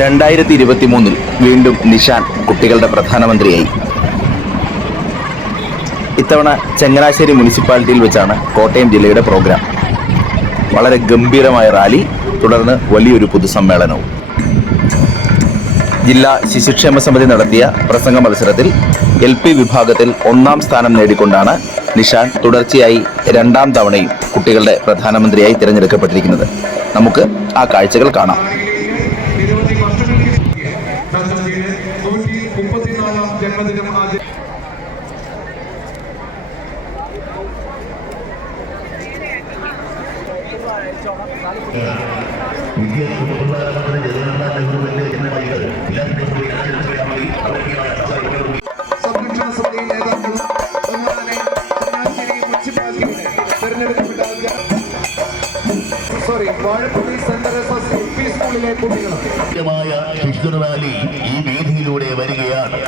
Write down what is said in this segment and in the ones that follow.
രണ്ടായിരത്തി ഇരുപത്തി മൂന്നിൽ വീണ്ടും നിഷാൻ കുട്ടികളുടെ പ്രധാനമന്ത്രിയായി. ഇത്തവണ ചങ്ങനാശ്ശേരി മുനിസിപ്പാലിറ്റിയിൽ വെച്ചാണ് കോട്ടയം ജില്ലയുടെ പ്രോഗ്രാം. വളരെ ഗംഭീരമായ റാലി തുടർന്ന് വലിയൊരു പൊതുസമ്മേളനവും. ജില്ലാ ശിശുക്ഷേമ സമിതി നടത്തിയ പ്രസംഗ മത്സരത്തിൽ എൽ പി വിഭാഗത്തിൽ ഒന്നാം സ്ഥാനം നേടിക്കൊണ്ടാണ് നിഷാൻ തുടർച്ചയായി രണ്ടാം തവണയും കുട്ടികളുടെ പ്രധാനമന്ത്രിയായി തിരഞ്ഞെടുക്കപ്പെട്ടിരിക്കുന്നത്. നമുക്ക് ആ കാഴ്ചകൾ കാണാം. ജന്മദിനം ആചരി സംരക്ഷണ സമിതി നേതാക്കളും ബഹുമാനെ ചങ്ങനാശ്ശേരി മുനിസിപ്പാലിറ്റിയുടെ തെരഞ്ഞെടുക്കപ്പെട്ട sorry Vazhappally centre S S L P സ്കൂളിലെ കുട്ടികളും മായ ശിശുർ ഈ വേദിയിലൂടെ വരികയാണ്.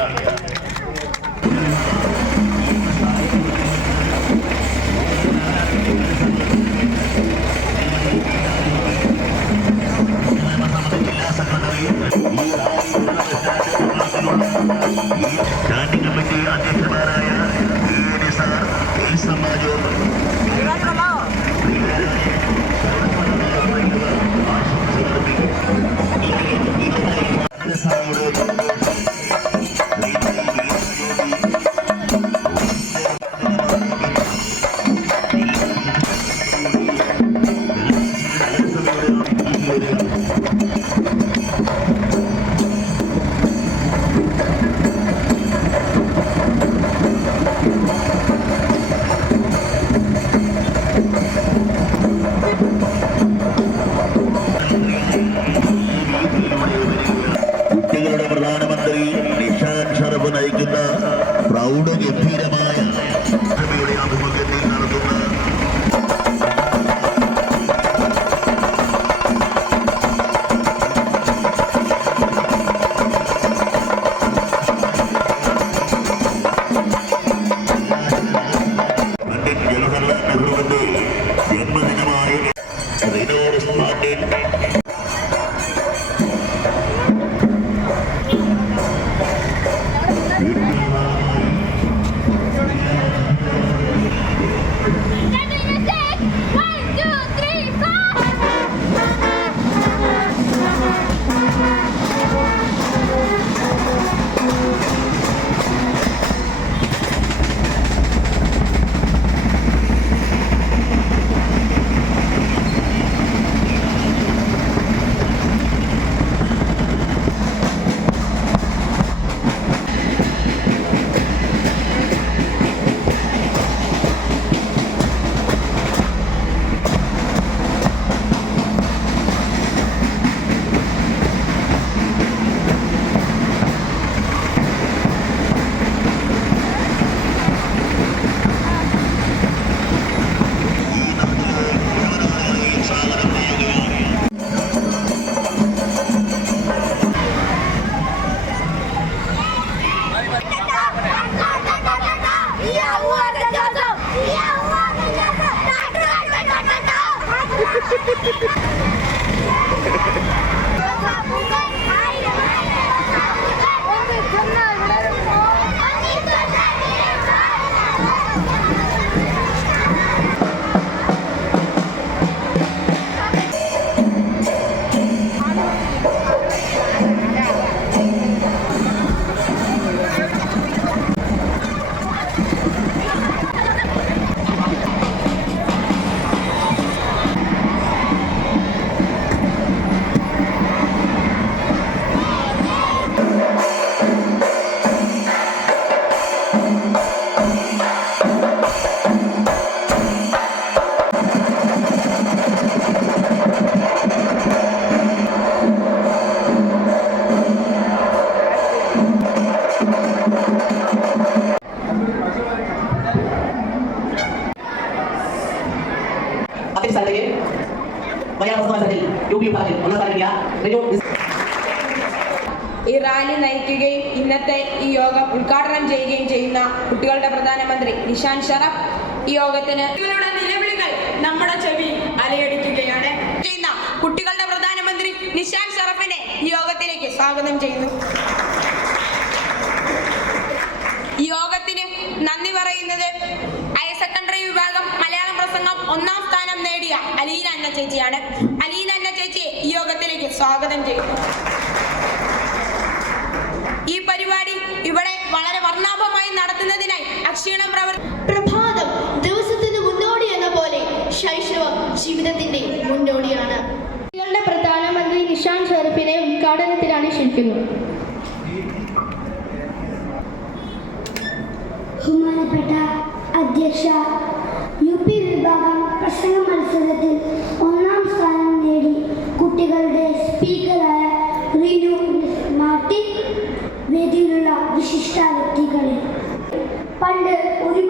You know it's my big like, Ai, Hayır. അധ്യക്ഷ സ്ഥാനത്തേക്ക് മലയാള സംസ്ഥാനത്തിൽ യു പി വിഭാഗത്തിൽ ഒന്നാം ഈ റാലി നയിക്കുകയും ഇന്നത്തെ ഈ യോഗം ഉദ്ഘാടനം ചെയ്യുകയും ചെയ്യുന്ന കുട്ടികളുടെ പ്രധാനമന്ത്രി നിഷാൻ ഷറഫ് ഈ യോഗത്തിന് കുട്ടികളുടെ നിലവിളികൾ നമ്മുടെ ചെവി അലയടിക്കുകയാണ്. ചെയ്യുന്ന കുട്ടികളുടെ പ്രധാനമന്ത്രി നിഷാൻ ഷറഫിനെ ഈ യോഗത്തിലേക്ക് സ്വാഗതം ചെയ്യുന്നു ഈ യോഗത്തിന് നന്ദി പറയുന്നത് ഹയർ സെക്കൻഡറി വിഭാഗം മലയാളം പ്രസംഗം ഒന്നാം സ്ഥാനം നേടിയ അലീന അന്ന ചേച്ചിയാണ്. അലീന അന്ന ചേച്ചിയെ ഈ യോഗത്തിലേക്ക് സ്വാഗതം ചെയ്യുന്നു. ഈ പരിപാടി ഇവിടെ വളരെ വർണാഭമായി നടത്തുന്നതിനായി അക്ഷീണം പ്രവർ പ്രഭാതം ദിവസത്തിന് മുന്നോടി എന്ന പോലെ ശൈശവം ജീവിതത്തിന്റെ മുന്നോടിയാണ്. കുട്ടികളുടെ പ്രധാനമന്ത്രി നിഷാൻ ഷെറഫിനെ ഉദ്ഘാടനത്തിലാണ് ക്ഷണിക്കുന്നത്. ബഹുമാനപ്പെട്ട അധ്യക്ഷ വിഭാഗം പ്രസംഗ മത്സരത്തിൽ ഒന്നാം സ്ഥാനം നേടി കുട്ടികളുടെ സ്പീക്കറായ റിനു മാർട്ടിൻ വേദിയിലുള്ള വിശിഷ്ട വ്യക്തികളെ പണ്ട് ഒരുപാട്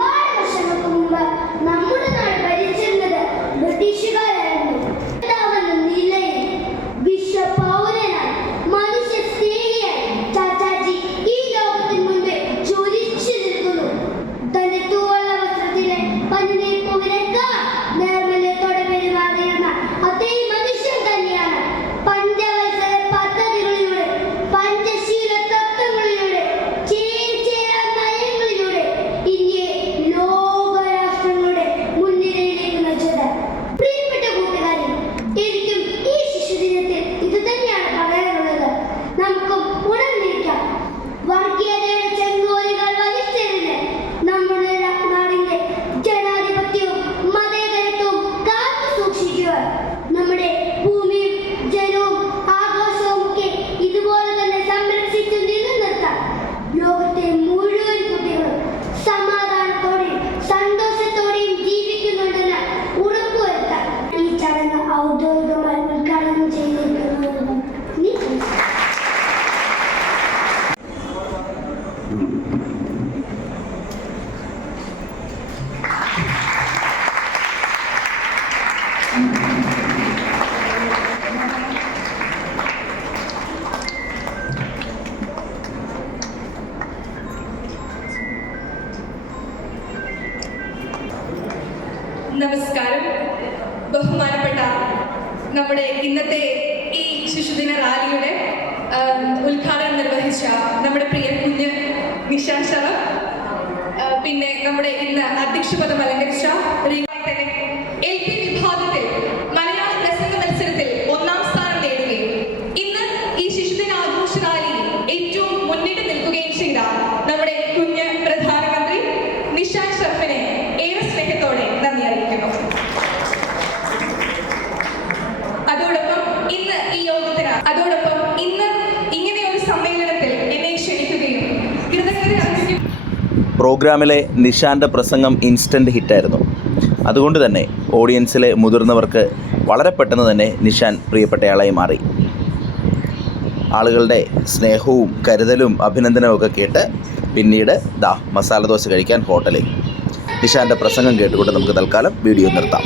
നമസ്കാരം. ബഹുമാനപ്പെട്ട നമ്മുടെ ഇന്നത്തെ ഈ ശിശുദിന റാലിയുടെ ഉദ്ഘാടനം നിർവഹിച്ച നമ്മുടെ പ്രിയ കുഞ്ഞ് നിഷാൻ ശരഫ് പിന്നെ നമ്മുടെ ഇന്ന് അധ്യക്ഷപദം അലങ്കരിച്ച പ്രോഗ്രാമിലെ നിഷാന്റെ പ്രസംഗം ഇൻസ്റ്റന്റ് ഹിറ്റായിരുന്നു. അതുകൊണ്ട് തന്നെ ഓഡിയൻസിലെ മുതിർന്നവർക്ക് വളരെ പെട്ടെന്ന് തന്നെ നിഷാൻ പ്രിയപ്പെട്ടയാളായി മാറി. ആളുകളുടെ സ്നേഹവും കരുതലും അഭിനന്ദനവും ഒക്കെ കേട്ട് പിന്നീട് ദാ മസാല ദോശ കഴിക്കാൻ ഹോട്ടലിൽ. നിഷാന്റെ പ്രസംഗം കേട്ടുകൊണ്ട് നമുക്ക് തൽക്കാലം വീഡിയോ നിർത്താം.